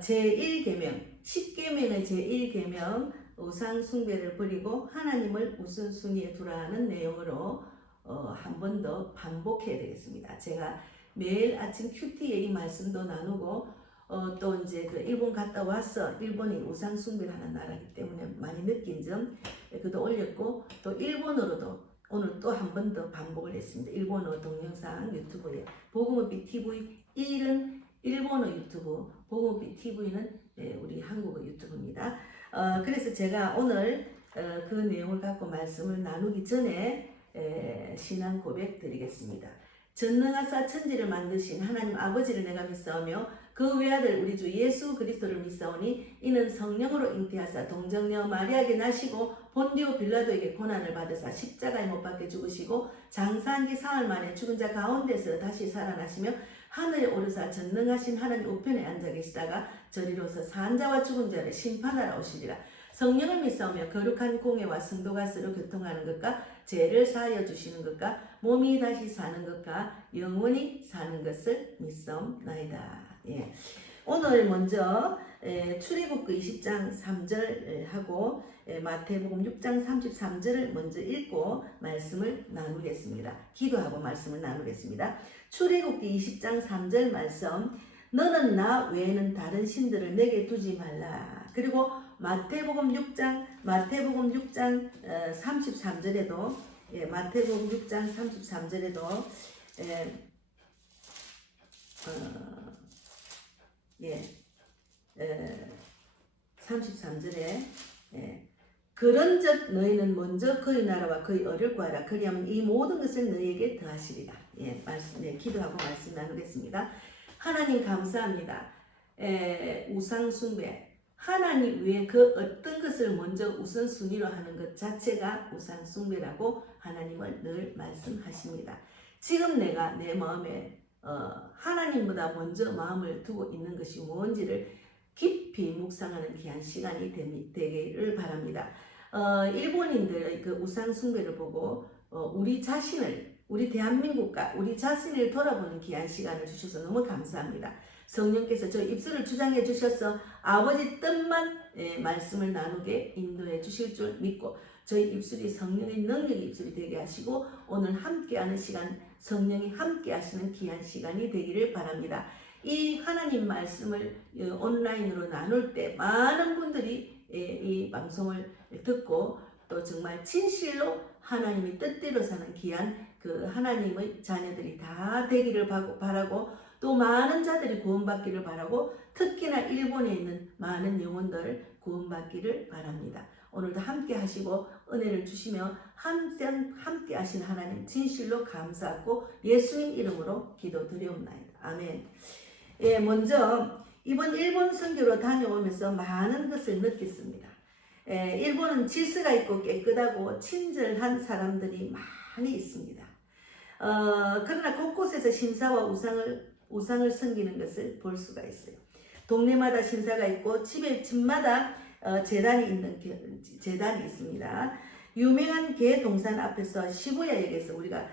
제1계명, 10계명의 제1계명 우상 숭배를 버리고 하나님을 우선순위에 두라는 내용으로 한 번 더 반복해야 되겠습니다. 제가 매일 아침 큐티에 이 말씀도 나누고 또 이제 그 일본 갔다 와서 일본이 우상 숭배를 하는 나라이기 때문에 많이 느낀 점 그도 올렸고 또 일본어로도 오늘 또 한 번 더 반복을 했습니다. 일본어 동영상 유튜브에 복음업비 TV 1은 일본어 유튜브, 복음업비 TV는 우리 한국어 유튜브입니다. 그래서 제가 오늘 그 내용을 갖고 말씀을 나누기 전에 신앙 고백 드리겠습니다. 전능하사 천지를 만드신 하나님 아버지를 내가 믿사오며 그 외아들 우리 주 예수 그리스도를 믿사오니 이는 성령으로 잉태하사 동정녀 마리아에게 나시고 본디오 빌라도에게 고난을 받으사 십자가에 못 박혀 죽으시고 장사한 지 사흘 만에 죽은 자 가운데서 다시 살아나시며 하늘에 오르사 전능하신 하나님 우편에 앉아 계시다가 저리로서 산 자와 죽은 자를 심판하러 오시리라. 성령을 믿사오며 거룩한 공예와 성도가 서로 교통하는 것과 죄를 사하여 주시는 것과 몸이 다시 사는 것과 영원히 사는 것을 믿사옵나이다. 예. 오늘 먼저 출애굽기 20장 3절 하고 마태복음 6장 33절을 먼저 읽고 말씀을 나누겠습니다. 기도하고 말씀을 나누겠습니다. 출애굽기 20장 3절 말씀, 너는 나 외에는 다른 신들을 내게 두지 말라. 그리고 마태복음 6장 33절에도 마태복음 6장 33절에도 33절에 그런즉 너희는 먼저 그의 나라와 그의 의를 구하라. 그리하면 이 모든 것을 너희에게 더하시리라. 기도하고 말씀 나누겠습니다. 하나님 감사합니다. 우상 숭배, 하나님 외에 그 어떤 것을 먼저 우선순위로 하는 것 자체가 우상 숭배라고 하나님은 늘 말씀하십니다. 지금 내가 내 마음에 하나님보다 먼저 마음을 두고 있는 것이 뭔지를 깊이 묵상하는 귀한 시간이 되기를 바랍니다. 일본인들의 그 우상 숭배를 보고 우리 자신을, 우리 대한민국과 우리 자신을 돌아보는 귀한 시간을 주셔서 너무 감사합니다. 성령께서 저 입술을 주장해 주셔서 아버지 뜻만 말씀을 나누게 인도해 주실 줄 믿고 저희 입술이 성령의 능력의 입술이 되게 하시고 오늘 함께하는 시간 성령이 함께 하시는 귀한 시간이 되기를 바랍니다. 이 하나님 말씀을 온라인으로 나눌 때 많은 분들이 이 방송을 듣고 또 정말 진실로 하나님이 뜻대로 사는 귀한 그 하나님의 자녀들이 다 되기를 바라고 또 많은 자들이 구원받기를 바라고 특히나 일본에 있는 많은 영혼들 구원받기를 바랍니다. 오늘도 함께 하시고 은혜를 주시며 함께 하신 하나님 진실로 감사하고 예수님 이름으로 기도드리옵나이다. 아멘. 먼저 이번 일본 선교로 다녀오면서 많은 것을 느꼈습니다. 일본은 질서가 있고 깨끗하고 친절한 사람들이 많이 있습니다. 그러나 곳곳에서 신사와 우상을 섬기는 것을 볼 수가 있어요. 동네마다 신사가 있고 집마다 재단이 있습니다. 유명한 개동산 앞에서 시부야역에서 우리가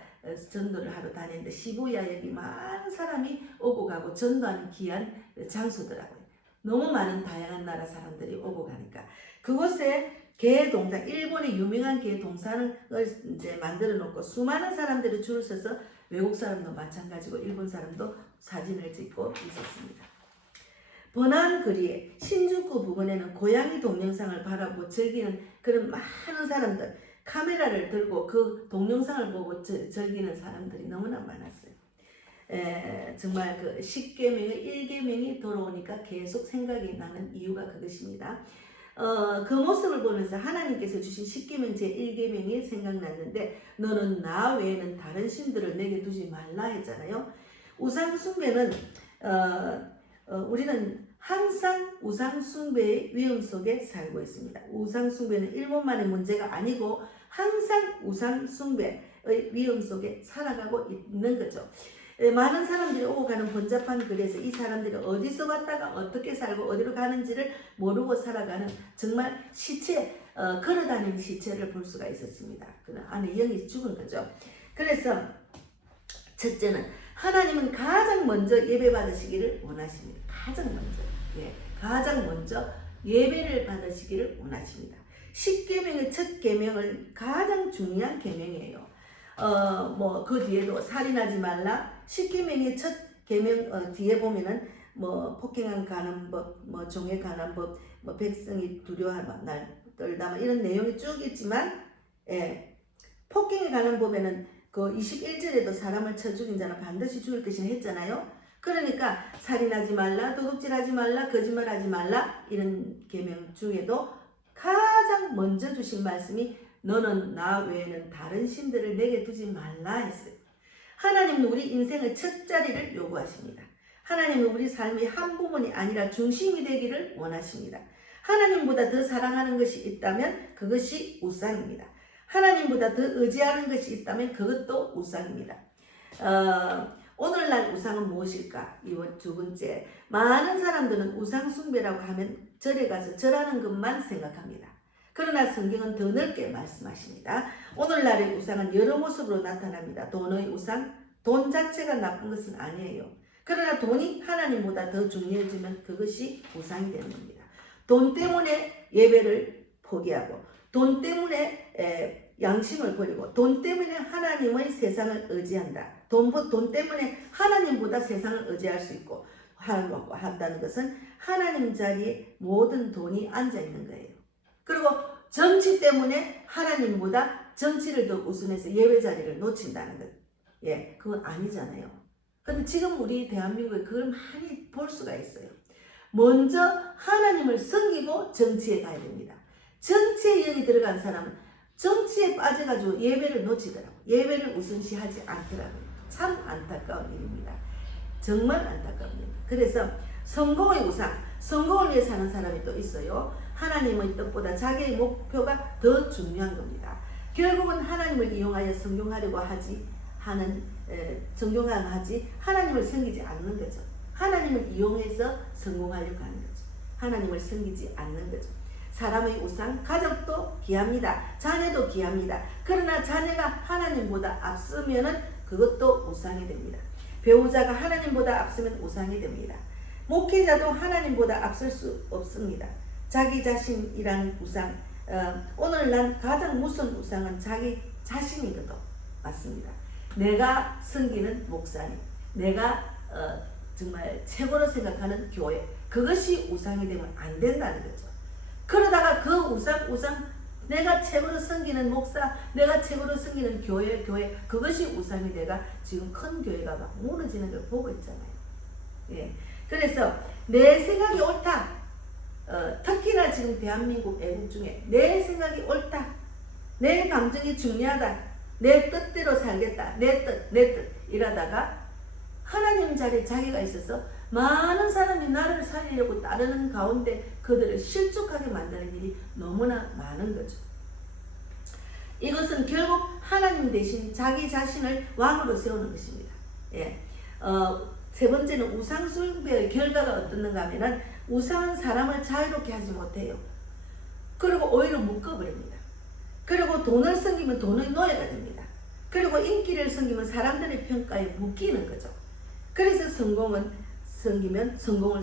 전도를 하러 다니는데 시부야역이 많은 사람이 오고 가고 전도하는 귀한 장소더라고요. 너무 많은 다양한 나라 사람들이 오고 가니까 그곳에 개동산, 일본의 유명한 개동산을 이제 만들어 놓고 수많은 사람들이 줄을 서서 외국 사람도 마찬가지고 일본 사람도 사진을 찍고 있었습니다. 번화한 거리에 신주쿠 부근에는 고양이 동영상을 바라보고 즐기는 그런 많은 사람들, 카메라를 들고 그 동영상을 보고 즐기는 사람들이 너무나 많았어요. 정말 그 10계명의 1계명이 돌아오니까 계속 생각이 나는 이유가 그것입니다. 그 모습을 보면서 하나님께서 주신 10계명 제1계명이 생각났는데 너는 나 외에는 다른 신들을 내게 두지 말라 했잖아요. 우상 숭배는 우리는 항상 우상 숭배의 위험 속에 살고 있습니다. 우상 숭배는 일본만의 문제가 아니고 항상 우상 숭배의 위험 속에 살아가고 있는 거죠. 많은 사람들이 오고 가는 번잡한 거리에서 이 사람들이 어디서 왔다가 어떻게 살고 어디로 가는지를 모르고 살아가는 정말 시체, 걸어다니는 시체를 볼 수가 있었습니다. 그 안에 영이 죽은 거죠. 그래서 첫째는 하나님은 가장 먼저 예배 받으시기를 원하십니다. 가장 먼저. 가장 먼저 예배를 받으시기를 원하십니다. 10계명의 첫 계명을 가장 중요한 계명이에요. 뭐 그 뒤에도 살인하지 말라. 10계명의 첫 계명 뒤에 보면은 뭐 폭행한 가는 법, 뭐 종에 관한 법, 뭐 백성이 두려워하면 날 떨다 뭐 이런 내용이 쭉 있지만, 폭행에 관한 법에는 그 21절에도 사람을 쳐 죽인 자는 반드시 죽을 것이라 했잖아요. 그러니까 살인하지 말라, 도둑질하지 말라, 거짓말하지 말라 이런 계명 중에도 가장 먼저 주신 말씀이 너는 나 외에는 다른 신들을 내게 두지 말라 했어요. 하나님은 우리 인생의 첫 자리를 요구하십니다. 하나님은 우리 삶의 한 부분이 아니라 중심이 되기를 원하십니다. 하나님보다 더 사랑하는 것이 있다면 그것이 우상입니다. 하나님보다 더 의지하는 것이 있다면 그것도 우상입니다. 오늘날 우상은 무엇일까? 이번 두 번째, 많은 사람들은 우상 숭배라고 하면 절에 가서 절하는 것만 생각합니다. 그러나 성경은 더 넓게 말씀하십니다. 오늘날의 우상은 여러 모습으로 나타납니다. 돈의 우상, 돈 자체가 나쁜 것은 아니에요. 그러나 돈이 하나님보다 더 중요해지면 그것이 우상이 되는 겁니다. 돈 때문에 예배를 포기하고, 돈 때문에 양심을 버리고, 돈 때문에 하나님의 세상을 의지한다. 돈 때문에 하나님보다 세상을 의지할 수 있고 한다는 것은 하나님 자리에 모든 돈이 앉아 있는 거예요. 그리고 정치 때문에 하나님보다 정치를 더 우선해서 예배 자리를 놓친다는 것. 그건 아니잖아요. 근데 지금 우리 대한민국에 그걸 많이 볼 수가 있어요. 먼저 하나님을 섬기고 정치에 가야 됩니다. 정치에 영이 들어간 사람은 정치에 빠져가지고 예배를 놓치더라고요. 예배를 우선시하지 않더라고요. 참 안타까운 일입니다. 정말 안타까운 일입니다. 그래서 성공의 우상, 성공을 위해 사는 사람이 또 있어요. 하나님의 뜻보다 자기의 목표가 더 중요한 겁니다. 결국은 하나님을 이용하여 성공하려고 하지 하나님을 섬기지 않는 거죠. 하나님을 이용해서 성공하려고 하는 거죠. 하나님을 섬기지 않는 거죠. 사람의 우상, 가족도 귀합니다. 자녀도 귀합니다. 그러나 자녀가 하나님보다 앞서면은 그것도 우상이 됩니다. 배우자가 하나님보다 앞서면 우상이 됩니다. 목회자도 하나님보다 앞설 수 없습니다. 자기 자신이라는 우상, 오늘날 가장 무서운 우상은 자기 자신인 것도 맞습니다. 내가 섬기는 목사님, 내가 정말 최고로 생각하는 교회, 그것이 우상이 되면 안 된다는 거죠. 그러다가 그 우상, 내가 최고로 섬기는 목사, 내가 최고로 섬기는 교회, 그것이 우상이 돼가 지금 큰 교회가 막 무너지는 걸 보고 있잖아요. 그래서 내 생각이 옳다. 특히나 지금 대한민국 애국 중에 내 생각이 옳다. 내 감정이 중요하다. 내 뜻대로 살겠다. 내 뜻 이러다가 하나님 자리에 자기가 있어서 많은 사람이 나를 살리려고 따르는 가운데 그들을 실족하게 만드는 일이 너무나 많은 거죠. 이것은 결국 하나님 대신 자기 자신을 왕으로 세우는 것입니다. 세 번째는 우상 숭배의 결과가 어떻는가 하면은 우상은 사람을 자유롭게 하지 못해요. 그리고 오히려 묶어버립니다. 그리고 돈을 섬기면 돈의 노예가 됩니다. 그리고 인기를 섬기면 사람들의 평가에 묶이는 거죠. 그래서 성공을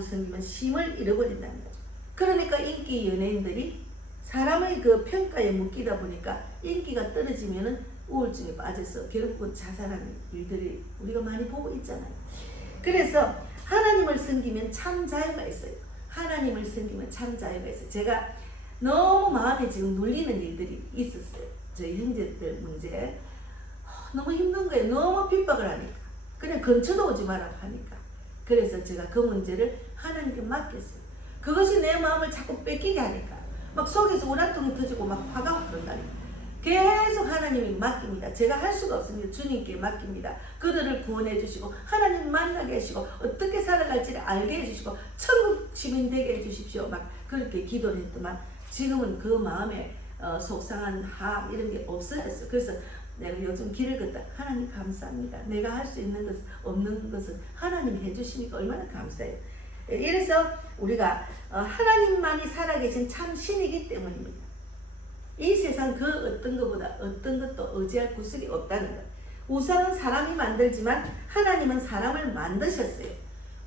섬기면 힘을 잃어버린다는 거죠. 그러니까 인기 연예인들이 사람의 그 평가에 묶이다 보니까 인기가 떨어지면은 우울증에 빠져서 결국은 자살하는 일들이 우리가 많이 보고 있잖아요. 그래서 하나님을 섬기면 참 자유가 있어요. 하나님을 섬기면 참 자유가 있어요. 제가 너무 마음에 지금 눌리는 일들이 있었어요. 저희 형제들 문제. 너무 힘든 거예요. 너무 핍박을 하니까. 그냥 근처도 오지 마라 하니까. 그래서 제가 그 문제를 하나님께 맡겼어요. 그것이 내 마음을 자꾸 뺏기게 하니까. 막 속에서 우라통이 터지고 막 화가 확 난다니까. 계속 하나님이 맡깁니다. 제가 할 수가 없습니다. 주님께 맡깁니다. 그들을 구원해 주시고 하나님 만나게 해주시고 어떻게 살아갈지를 알게 해주시고 천국 시민 되게 해주십시오. 막 그렇게 기도를 했더만 지금은 그 마음에 속상한 함 이런 게 없어졌어요. 그래서 내가 요즘 길을 걷다 하나님 감사합니다. 내가 할 수 있는 것 없는 것은 하나님 해주시니까 얼마나 감사해요. 이래서 우리가 하나님만이 살아계신 참 신이기 때문입니다. 이 세상 그 어떤 것보다 어떤 것도 의지할 구석이 없다는 것. 우상은 사람이 만들지만 하나님은 사람을 만드셨어요.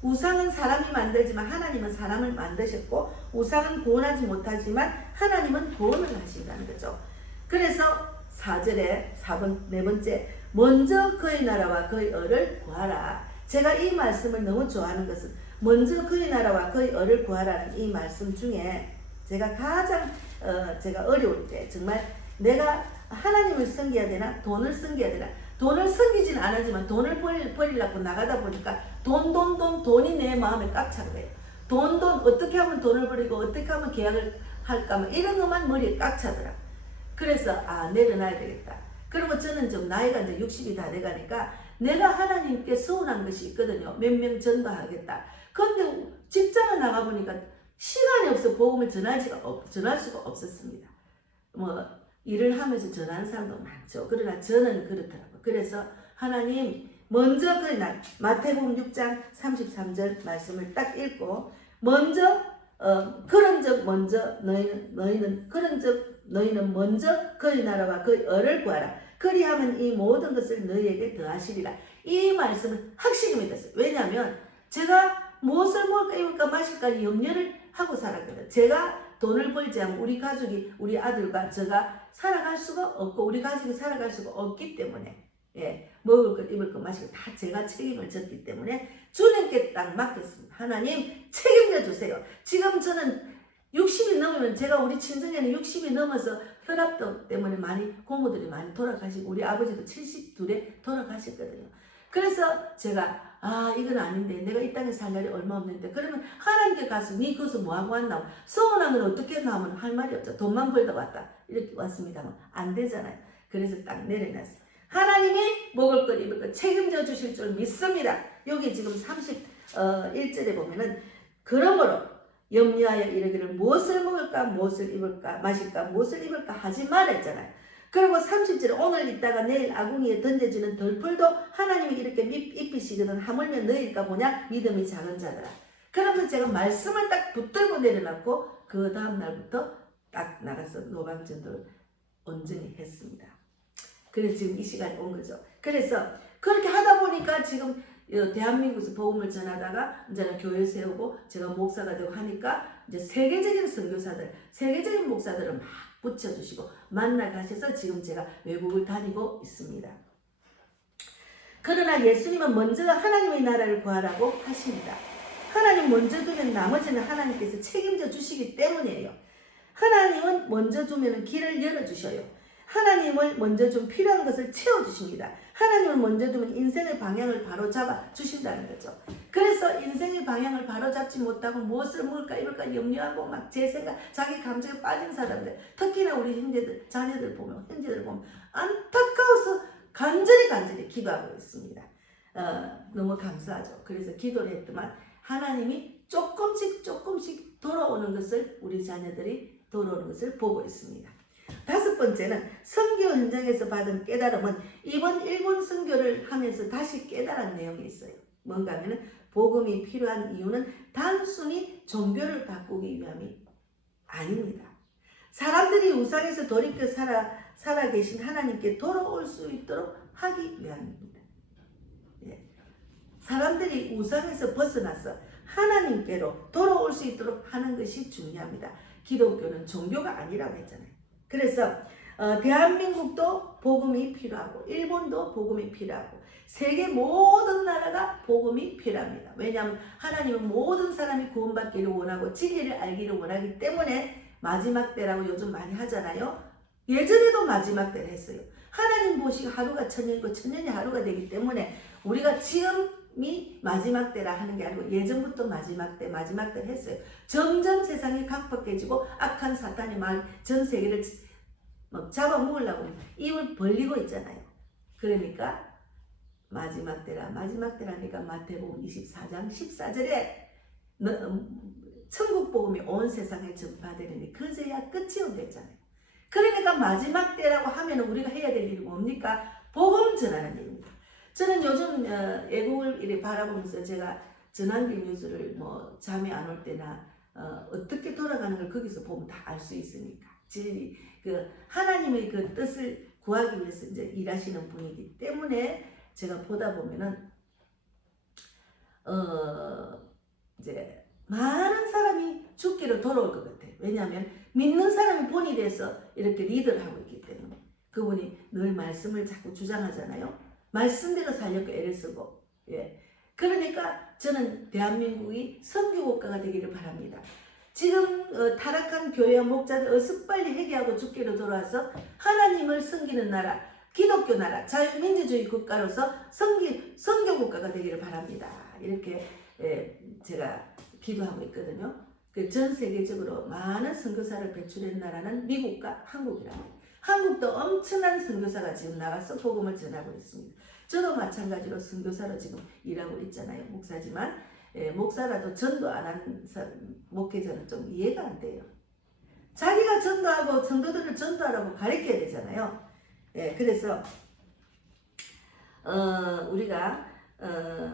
우상은 사람이 만들지만 하나님은 사람을 만드셨고, 우상은 구원하지 못하지만 하나님은 구원을 하신다는 거죠. 그래서 4절에 네 번째, 먼저 그의 나라와 그의 의를 구하라. 제가 이 말씀을 너무 좋아하는 것은 먼저 그의 나라와 그의 의를 구하라는 이 말씀 중에 제가 가장 제가 어려울 때 정말 내가 하나님을 섬겨야 되나 돈을 섬겨야 되나, 돈을 섬기진 않았지만 돈을 버리려고 나가다 보니까 돈이 내 마음에 꽉 찬 거예요. 돈 어떻게 하면 돈을 버리고 어떻게 하면 계약을 할까 이런 것만 머리에 꽉 차더라. 그래서 내려놔야 되겠다. 그리고 저는 좀 나이가 이제 60이 다 돼가니까 내가 하나님께 서운한 것이 있거든요. 몇 명 전도하겠다. 그런데 직장을 나가보니까 시간이 없어 복음을 전할 수가 없었습니다. 뭐 일을 하면서 전하는 사람도 많죠. 그러나 저는 그렇더라고요. 그래서 하나님 먼저 그 날 마태복음 6장 33절 말씀을 딱 읽고 먼저 그런즉 먼저 너희는 먼저 그의 나라와 그의 의를 구하라. 그리하면 이 모든 것을 너희에게 더하시리라. 이 말씀은 확실히 믿었어요. 왜냐하면 제가 무엇을 먹을까 입을까 마실까 염려를 하고 살았거든요. 제가 돈을 벌지 않으면 우리 가족이, 우리 아들과 제가 살아갈 수가 없고 우리 가족이 살아갈 수가 없기 때문에 먹을 것 입을 것 마실 것 다 제가 책임을 졌기 때문에 주님께 딱 맡겼습니다. 하나님 책임져 주세요. 지금 저는 60이 넘으면 제가 우리 친정에는 60이 넘어서 혈압 때문에 고모들이 많이 돌아가시고 우리 아버지도 72에 돌아가셨거든요. 그래서 제가 이건 아닌데 내가 이 땅에 살 날이 얼마 없는데 그러면 하나님께 가서 네 그것을 뭐하고 왔나? 서운하면 어떻게 나오면 할 말이 없죠. 돈만 벌다 왔다 이렇게 왔습니다만 안 되잖아요. 그래서 딱 내려놨어요. 하나님이 먹을 것 입을 것 책임져 주실 줄 믿습니다. 여기 지금 31절에 보면은 그러므로 염려하여 이르기를 무엇을 먹을까 무엇을 입을까 마실까 무엇을 입을까 하지 말았잖아요. 그리고 30절에 오늘 있다가 내일 아궁이에 던져지는 덜풀도 하나님이 이렇게 입히시거든 하물며 너희일까 보냐 믿음이 작은 자들아. 그러면서 제가 말씀을 딱 붙들고 내려놨고 그 다음 날부터 딱 나가서 노방전도를 온전히 했습니다. 그래서 지금 이 시간이 온 거죠. 그래서 그렇게 하다 보니까 지금 대한민국에서 복음을 전하다가 이제는 교회 세우고 제가 목사가 되고 하니까 이제 세계적인 선교사들, 세계적인 목사들을 막 붙여주시고 만나 가셔서 지금 제가 외국을 다니고 있습니다. 그러나 예수님은 먼저 하나님의 나라를 구하라고 하십니다. 하나님 먼저 두면 나머지는 하나님께서 책임져 주시기 때문이에요. 하나님은 먼저 두면 길을 열어주셔요. 하나님을 먼저 좀 필요한 것을 채워주십니다. 하나님을 먼저 두면 인생의 방향을 바로 잡아 주신다는 거죠. 그래서 인생의 방향을 바로 잡지 못하고 무엇을 먹을까 입을까 염려하고 막 제 생각, 자기 감정에 빠진 사람들, 특히나 우리 자녀들 보면 안타까워서 간절히 기도하고 있습니다. 너무 감사하죠. 그래서 기도를 했더만 하나님이 조금씩 돌아오는 것을 우리 자녀들이 돌아오는 것을 보고 있습니다. 5번째는 선교 현장에서 받은 깨달음은 이번 일본 선교를 하면서 다시 깨달은 내용이 있어요. 뭔가 하면은 복음이 필요한 이유는 단순히 종교를 바꾸기 위함이 아닙니다. 사람들이 우상에서 돌이켜 살아 계신 하나님께 돌아올 수 있도록 하기 위함입니다. 사람들이 우상에서 벗어나서 하나님께로 돌아올 수 있도록 하는 것이 중요합니다. 기독교는 종교가 아니라고 했잖아요. 그래서 대한민국도 복음이 필요하고 일본도 복음이 필요하고 세계 모든 나라가 복음이 필요합니다. 왜냐하면 하나님은 모든 사람이 구원받기를 원하고 진리를 알기를 원하기 때문에 마지막 때라고 요즘 많이 하잖아요. 예전에도 마지막 때를 했어요. 하나님 보시고 하루가 천년이고 천년이 하루가 되기 때문에 우리가 지금이 마지막 때라 하는 게 아니고 예전부터 마지막 때를 했어요. 점점 세상이 각박해지고 악한 사탄이 전 세계를 잡아먹으려고 입을 벌리고 있잖아요. 그러니까 마지막 때라니까 마태복음 24장 14절에 천국 복음이 온 세상에 전파되리니 그제야 끝이 온댔잖아요. 그러니까 마지막 때라고 하면 우리가 해야 될 일이 뭡니까? 복음 전하는 일입니다. 저는 요즘 애국을 이렇게 바라보면서 제가 전환길 뉴스를 잠이 안 올 때나 어떻게 돌아가는 걸 거기서 보면 다 알 수 있으니까 하나님의 그 뜻을 구하기 위해서 이제 일하시는 분이기 때문에 제가 보다 보면은 이제 많은 사람이 죽기로 돌아올 것 같아요. 왜냐하면 믿는 사람이 본이 돼서 이렇게 리더를 하고 있기 때문에. 그분이 늘 말씀을 자꾸 주장하잖아요. 말씀대로 살려고 애를 쓰고. 예. 그러니까 저는 대한민국이 선교국가가 되기를 바랍니다. 지금 타락한 교회와 목자들 어서빨리 회개하고 죽기로 돌아와서 하나님을 섬기는 나라, 기독교 나라, 자유민주주의 국가로서 선교국가가 되기를 바랍니다. 이렇게 제가 기도하고 있거든요. 전 세계적으로 많은 선교사를 배출한 나라는 미국과 한국이랍니다. 한국도 엄청난 선교사가 지금 나가서 복음을 전하고 있습니다. 저도 마찬가지로 선교사로 지금 일하고 있잖아요. 목사지만 목사라도 전도 안 한 목회자는 좀 이해가 안 돼요. 자기가 전도하고 성도들을 전도하라고 가르쳐야 되잖아요. 그래서 우리가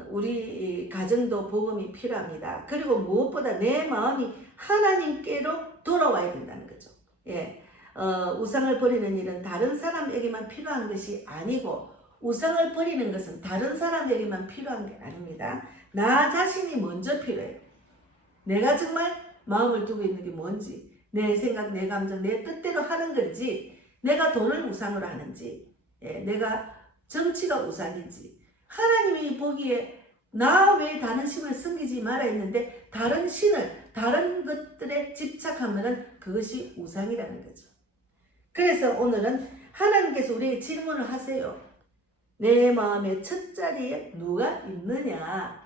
우리 가정도 복음이 필요합니다. 그리고 무엇보다 내 마음이 하나님께로 돌아와야 된다는 거죠. 우상을 버리는 일은 다른 사람에게만 필요한 것이 아니고 우상을 버리는 것은 다른 사람에게만 필요한 게 아닙니다. 나 자신이 먼저 필요해요. 내가 정말 마음을 두고 있는 게 뭔지, 내 생각, 내 감정, 내 뜻대로 하는 건지, 내가 돈을 우상으로 하는지, 내가 정치가 우상인지, 하나님이 보기에 나 외에 다른 신을 섬기지 말아 했는데 다른 신을, 다른 것들에 집착하면 그것이 우상이라는 거죠. 그래서 오늘은 하나님께서 우리에게 질문을 하세요. 내 마음의 첫 자리에 누가 있느냐?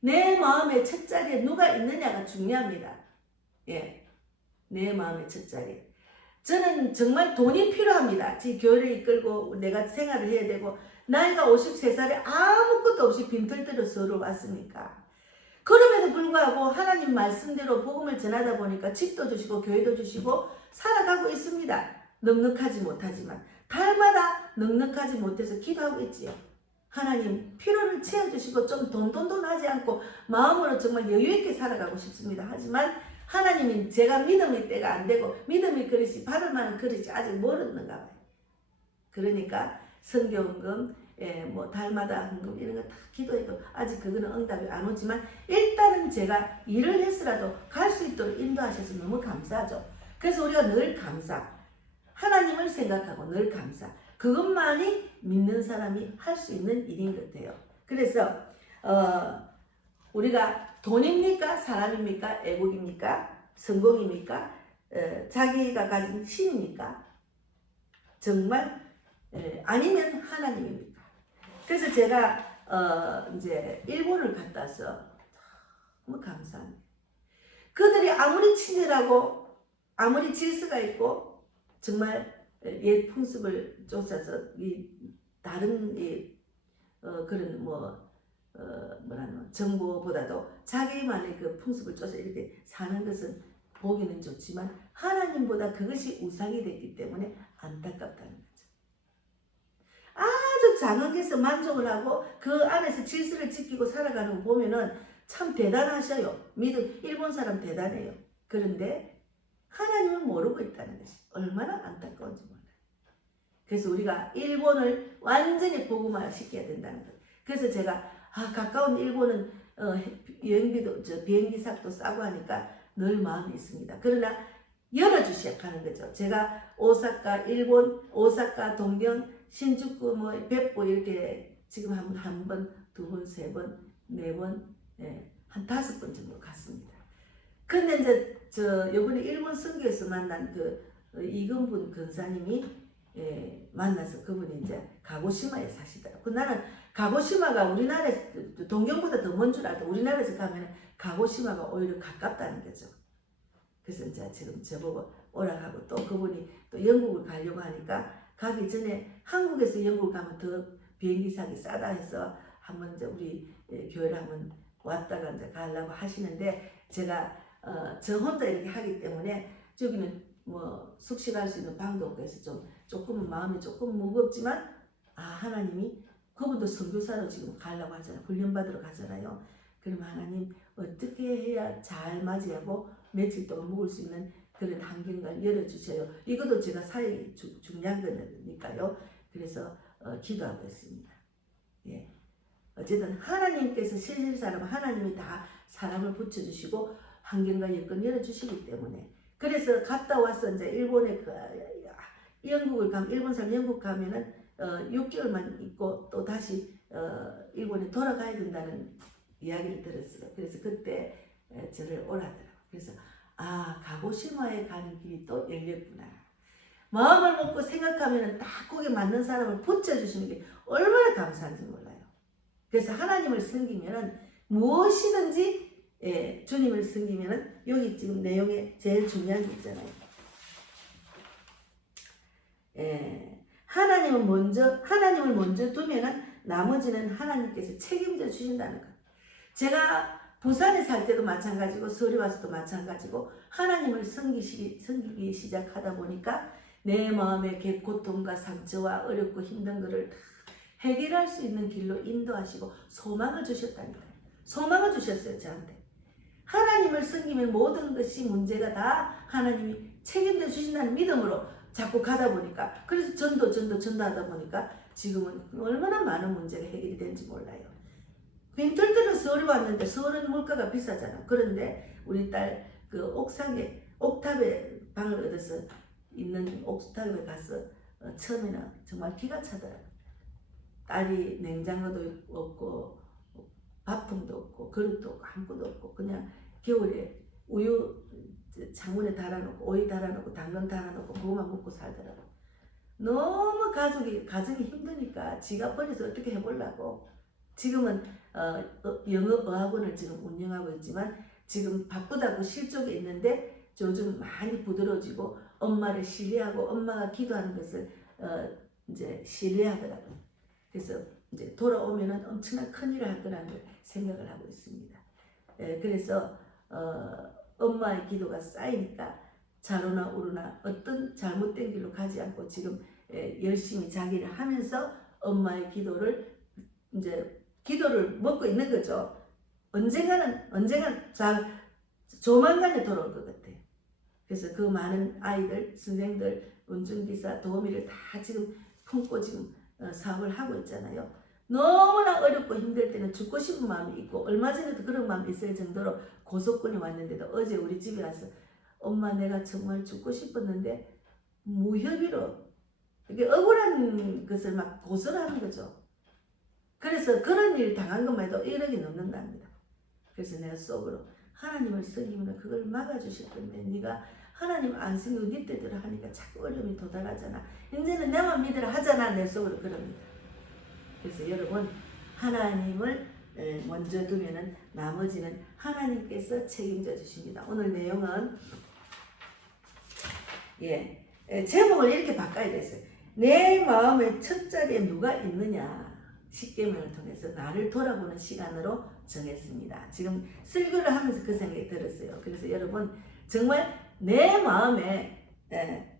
내 마음의 첫 자리에 누가 있느냐가 중요합니다. 내 마음의 첫 자리. 저는 정말 돈이 필요합니다. 지 교회를 이끌고 내가 생활을 해야 되고 나이가 53살에 아무것도 없이 빈털터리로 서울 왔으니까. 그럼에도 불구하고 하나님 말씀대로 복음을 전하다 보니까 집도 주시고 교회도 주시고 살아가고 있습니다. 넉넉하지 못하지만 달마다 넉넉하지 못해서 기도하고 있지요. 하나님 필요를 채워주시고 좀 돈 하지 않고 마음으로 정말 여유있게 살아가고 싶습니다. 하지만 하나님이 제가 믿음의 때가 안 되고 믿음의 그릇이 받을 만한 그릇이 아직 멀었는가 봐요. 그러니까 선교헌금, 뭐 달마다 헌금 이런 거 다 기도해도 아직 그거는 응답이 안 오지만 일단은 제가 일을 해서라도 갈 수 있도록 인도하셔서 너무 감사하죠. 그래서 우리가 늘 감사, 하나님을 생각하고 늘 감사, 그것만이 믿는 사람이 할 수 있는 일인 것 같아요. 그래서 우리가 돈입니까? 사람입니까? 애국입니까? 성공입니까? 자기가 가진 신입니까? 정말 아니면 하나님입니까? 그래서 제가 이제 일본을 갔다 와서 너무 감사합니다. 그들이 아무리 친절하고 아무리 질서가 있고 정말 옛 풍습을 쫓아서 이 다른 그런 뭐라노 정보보다도 자기만의 그 풍습을 쫓아 이렇게 사는 것은 보기는 좋지만 하나님보다 그것이 우상이 됐기 때문에 안타깝다는 거죠. 아주 작은 것에서 만족을 하고 그 안에서 질서를 지키고 살아가는 거 보면은 참 대단하셔요. 일본 사람 대단해요. 그런데 하나님은 모르고 있다는 것이 얼마나 안타까운지 몰라요. 그래서 우리가 일본을 완전히 복음화 시켜야 된다는 거예요. 그래서 제가 가까운 일본은 여행비도 비행기 삭도 싸고 하니까 늘 마음이 있습니다. 그러나 열어주셔야 하는 거죠. 제가 오사카, 일본, 오사카, 동경, 신주쿠, 벳부 이렇게 지금 한 번, 두 번, 세 번, 네 번, 한 5번 정도 갔습니다. 근데 이제 요번에 일본 선교에서 만난 이근분 근사님이 만나서 그분이 이제 가고시마에 사시더라고. 나는 가고시마가 우리나라에서 동경보다 더 먼 줄 알고 우리나라에서 가면 가고시마가 오히려 가깝다는 거죠. 그래서 이제 지금 저보고 오라고 또 그분이 또 영국을 가려고 하니까 가기 전에 한국에서 영국 가면 더 비행기상이 싸다 해서 한번 이제 우리 교회를 한번 왔다가 이제 가려고 하시는데 제가 저 혼자 이렇게 하기 때문에 저기는 뭐 숙식할 수 있는 방도 없고 해서 조금은 마음이 조금 무겁지만 하나님이 그분도 선교사로 지금 가려고 하잖아요. 훈련받으러 가잖아요. 그러면 하나님 어떻게 해야 잘 맞이하고 며칠 동안 묵을 수 있는 그런 환경을 열어주셔요. 이것도 제가 사역이 중요한 거니까요. 그래서 기도하고 있습니다. 어쨌든 하나님께서 실실 사람 하나님이 다 사람을 붙여주시고 환경과 여건 열어주시기 때문에 그래서 갔다 와서 이제 일본에 영국을 가면 일본 사람 영국 가면은 6개월만 있고 또 다시 일본에 돌아가야 된다는 이야기를 들었어요. 그래서 그때 저를 오라더라고요. 그래서 가고시마에 가는 길이 또 열렸구나. 마음을 먹고 생각하면 딱 거기에 맞는 사람을 붙여주시는 게 얼마나 감사한지 몰라요. 그래서 하나님을 섬기면은 무엇이든지 주님을 섬기면은 여기 지금 내용에 제일 중요한 게 있잖아요. 하나님을 먼저 두면은 나머지는 하나님께서 책임져 주신다는 것. 제가 부산에 살 때도 마찬가지고 서울에 와서도 마찬가지고 하나님을 섬기기 시작하다 보니까 내 마음의 고통과 상처와 어렵고 힘든 것을 다 해결할 수 있는 길로 인도하시고 소망을 주셨다니까요. 소망을 주셨어요, 저한테. 하나님을 섬기면 모든 것이 문제가 다 하나님이 책임져 주신다는 믿음으로 자꾸 가다 보니까 그래서 전도하다 보니까 지금은 얼마나 많은 문제가 해결이 되는지 몰라요. 빈털 때는 서울에 왔는데 서울은 물가가 비싸잖아. 그런데 우리 딸 그 옥상에 옥탑에 방을 얻어서 있는 옥탑에 가서 처음에는 정말 기가 차더라고요. 딸이 냉장고도 없고 밥통도 없고 그릇도 없고 아무것도 없고 그냥 겨울에 우유 창문에 달아놓고 오이 달아놓고 당근 달아놓고 그거만 먹고 살더라고요. 너무 가정이 힘드니까 지가 버려서 어떻게 해보려고 지금은 영어 어학원을 지금 운영하고 있지만 지금 바쁘다고 실족에 있는데 요즘 많이 부드러워지고 엄마를 신뢰하고 엄마가 기도하는 것을 이제 신뢰하더라고요. 그래서 이제 돌아오면은 엄청난 큰일을 할 거라는 걸 생각을 하고 있습니다. 그래서 엄마의 기도가 쌓이니까 좌로나 우로나 어떤 잘못된 길로 가지 않고 지금 열심히 자기를 하면서 엄마의 기도를 먹고 있는 거죠. 언젠가는 조만간에 돌아올 것 같아요. 그래서 그 많은 아이들, 선생들, 운전기사, 도우미를 다 지금 품고 지금 사업을 하고 있잖아요. 너무나 어렵고 힘들 때는 죽고 싶은 마음이 있고 얼마 전에도 그런 마음이 있을 정도로 고소권이 왔는데도 어제 우리 집에 와서 엄마 내가 정말 죽고 싶었는데 무협의로 이렇게 억울한 것을 막 고소를 하는 거죠. 그래서 그런 일 당한 것만 해도 1억이 넘는답니다. 그래서 내가 속으로 하나님을 섬기면 그걸 막아주실 건데 네가 하나님 안 섬기고 네 뜻대로 하니까 자꾸 어려움이 도달하잖아. 이제는 내만 믿으라 하잖아. 내 속으로 그럽니다. 그래서 여러분 하나님을 먼저 두면은 나머지는 하나님께서 책임져 주십니다. 오늘 내용은 제목을 이렇게 바꿔야 됐어요. 내 마음의 첫 자리에 누가 있느냐. 십계명을 통해서 나를 돌아보는 시간으로 정했습니다. 지금 설교를 하면서 그 생각이 들었어요. 그래서 여러분 정말 내 마음에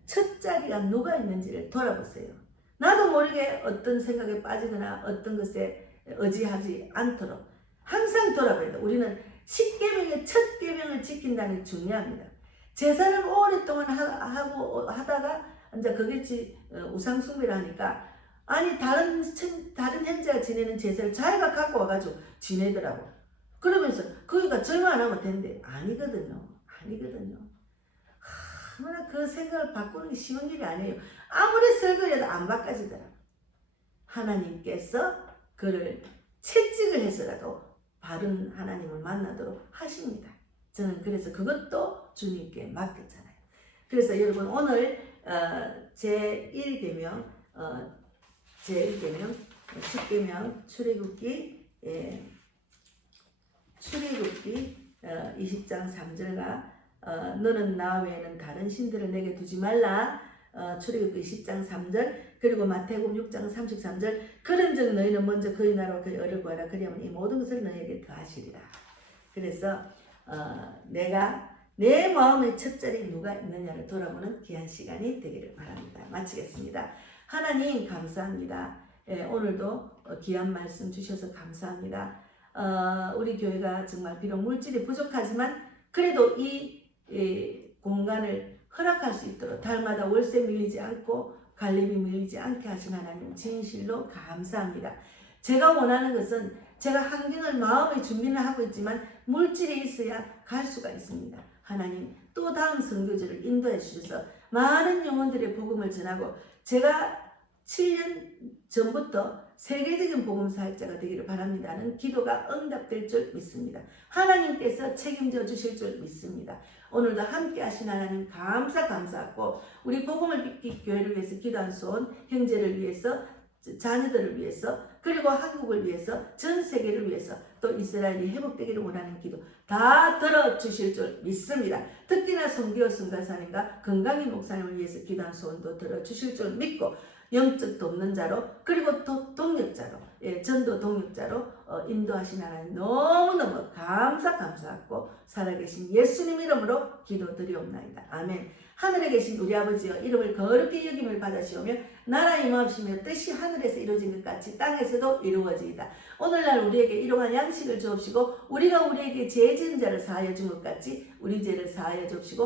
첫 자리가 누가 있는지를 돌아보세요. 나도 모르게 어떤 생각에 빠지거나 어떤 것에 의지하지 않도록 항상 돌아봐야 돼. 우리는 십계명의 첫 계명을 지킨다는 게 중요합니다. 제사를 오랫동안 하다가 이제 그게 우상 숭배를 하니까 아니 다른 형제가 지내는 제사를 자기가 갖고 와가지고 지내더라고. 그러면서 거기가 절만 안 하면 된대. 아니거든요. 얼마나 그 생각을 바꾸는 게 쉬운 일이 아니에요. 아무리 설교해도 안 바꿔지더라. 하나님께서 그를 채찍을 해서라도 바른 하나님을 만나도록 하십니다. 저는 그래서 그것도 주님께 맡겼잖아요. 그래서 여러분 오늘 제1계명 10계명 출애굽기 20장 3절과 너는 나 외에는 다른 신들을 내게 두지 말라. 출애굽기 10장 3절 그리고 마태복음 6장 33절 그런즉 너희는 먼저 그의 나라와 그의 의를 구하라. 그리하면 이 모든 것을 너희에게 더하시리라. 그래서 내가 내 마음의 첫 자리에 누가 있느냐를 돌아보는 귀한 시간이 되기를 바랍니다. 마치겠습니다. 하나님 감사합니다. 오늘도 귀한 말씀 주셔서 감사합니다. 우리 교회가 정말 비록 물질이 부족하지만 그래도 이 공간을 허락할 수 있도록 달마다 월세 밀리지 않고 관리비 밀리지 않게 하신 하나님 진실로 감사합니다. 제가 원하는 것은 제가 환경을 마음의 준비를 하고 있지만 물질이 있어야 갈 수가 있습니다. 하나님 또 다음 선교지를 인도해 주셔서 많은 영혼들의 복음을 전하고 제가 7년 전부터 세계적인 복음 사역자가 되기를 바랍니다는 기도가 응답될 줄 믿습니다. 하나님께서 책임져 주실 줄 믿습니다. 오늘도 함께 하신 하나님 감사하고 우리 복음을 믿기 교회를 위해서 기도한 소원, 형제를 위해서, 자녀들을 위해서, 그리고 한국을 위해서, 전 세계를 위해서, 또 이스라엘이 회복되기를 원하는 기도 다 들어주실 줄 믿습니다. 특히나 성교 선교사님과 건강히 목사님을 위해서 기도한 소원도 들어주실 줄 믿고 영적 돕는 자로, 그리고 또 동력자로, 전도 동력자로 인도하신 하나님 너무너무 감사하고 살아계신 예수님 이름으로 기도드리옵나이다. 아멘. 하늘에 계신 우리 아버지여, 이름을 거룩히 여김을 받으시오며 나라 임하옵시며 뜻이 하늘에서 이루어진 것 같이 땅에서도 이루어지이다. 오늘날 우리에게 일용할 양식을 주옵시고 우리가 우리에게 죄 지은 자를 사하여 준 것 같이 우리 죄를 사하여 주옵시고